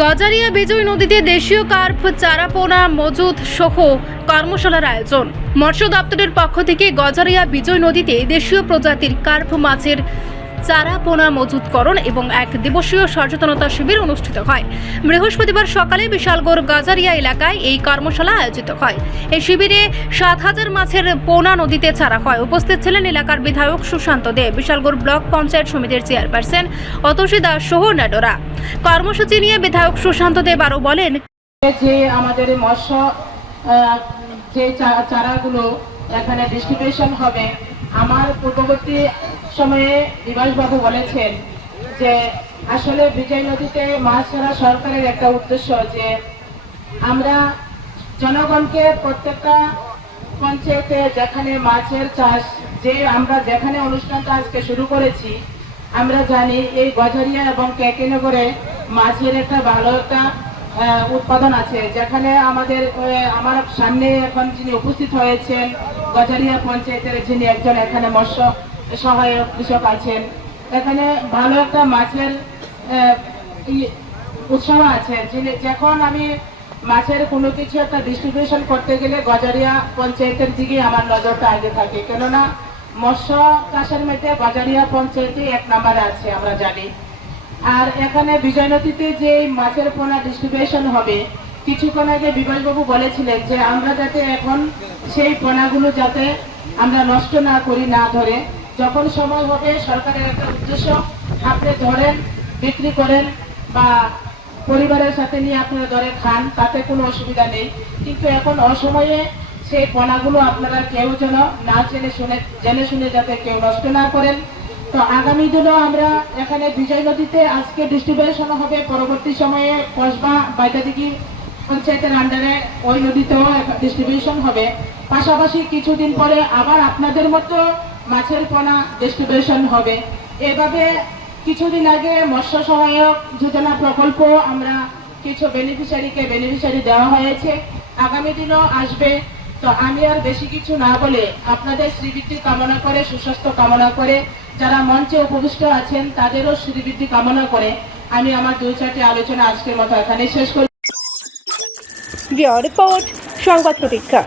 গজারিয়া বিজয় নদীতে দেশীয় কার্প চারা পোনা মজুদ সহ কর্মশালার আয়োজন। মৎস্য দপ্তরের পক্ষ থেকে গজারিয়া বিজয় নদীতে দেশীয় প্রজাতির কার্প মাছের চারা পোনা মজুতকরণ এবং এক দিবসীয় সচেতনতা শিবির অনুষ্ঠিত হয়। বৃহস্পতিবার সকালে বিশালগড় গজারিয়া এলাকায় এই কর্মশালা আয়োজিত হয়। এই শিবিরে ৭,০০০ মাছের পোনা নদীতে ছাড়া হয়। উপস্থিত ছিলেন এলাকার বিধায়ক সুশান্ত দে, বিশালগড় ব্লক পঞ্চায়েত সমিতির চেয়ারপারসন অতসী দাস সহ অন্যান্যরা। কর্মসূচি নিয়ে বিধায়ক সুশান্ত দেব আরও বলেন, যে আমাদের মৎস্য যে চারাগুলো এখানে ডিস্ট্রিবিউশন হবে, আমার পূর্ববর্তী সময়ে বিভাসবাবু বলেছেন যে আসলে বিজয় নদীতে মাছ ছাড়া সরকারের একটা উদ্দেশ্য যে আমরা জনগণকে প্রত্যেকটা পঞ্চায়েতে যেখানে মাছের চাষ যে আমরা যেখানে অনুষ্ঠানটা আজকে শুরু করেছি, আমরা জানি এই গজারিয়া এবং কেকেনগরে মাছের একটা ভালো একটা উৎপাদন আছে, যেখানে আমার সামনে এখন যিনি উপস্থিত হয়েছেন গজারিয়া পঞ্চায়েতের যিনি একজন এখানে মৎস্য সহায়ক কৃষক আছেন, এখানে ভালো একটা মাছের উৎসাহ আছে। যখন আমি মাছের কোনো কিছু একটা ডিস্ট্রিবিউশন করতে গেলে গজারিয়া পঞ্চায়েতের দিকে আমার নজরটা আগে থাকে, কেননা মৎস্য চাষের মধ্যে গজারিয়া পঞ্চায়েতই 1 নম্বরে আছে আমরা জানি। আর এখানে বিজয় নদীতে যে মাছের পোনা ডিস্ট্রিবিউশন হবে, কিছুক্ষণ আগে বিভাসবাবু বলেছিলেন যে আমরা যাতে এখন সেই পোনাগুলো যাতে আমরা নষ্ট না করি, না ধরে যখন সময় হবে সরকারের একটা উদ্দেশ্য আপনি ধরেন বিক্রি করেন বা পরিবারের সাথে নিয়ে আপনারা ধরে খান, তাতে কোনো অসুবিধা নেই, কিন্তু এখন অসময়ে সেই পোনাগুলো আপনারা কেউ যেন না জেনে শুনে যাতে কেউ নষ্ট না করেন। তো আগামী দিনেও আমরা এখানে বিজয় নদীতে আজকে ডিস্ট্রিবিউশন হবে, পরবর্তী সময়ে কসবা বাইতাদিঘি পঞ্চায়েতের আন্ডারে ওই নদীতেও ডিস্ট্রিবিউশন হবে। পাশাপাশি কিছুদিন পরে আবার আপনাদের মতো মাছের পোনা ডিস্ট্রিবিউশন হবে। এভাবে কিছুদিন আগে মৎস্য সহায়ক যোজনা প্রকল্প আমরা কিছু বেনিফিশিয়ারি দেওয়া হয়েছে, আগামী দিনও আসবে। তো আমি আর বেশি কিছু না বলে আপনাদের শ্রীবৃদ্ধি কামনা করে, সুস্বাস্থ্য কামনা করে, যারা মঞ্চে উপবিষ্ট আছেন তাদেরও শ্রীবৃদ্ধি কামনা করে আমি আমার 2-4টি আলোচনা আজকের মতো এখানে শেষ করি। রিপোর্ট সংবাদ প্রতীক্ষা।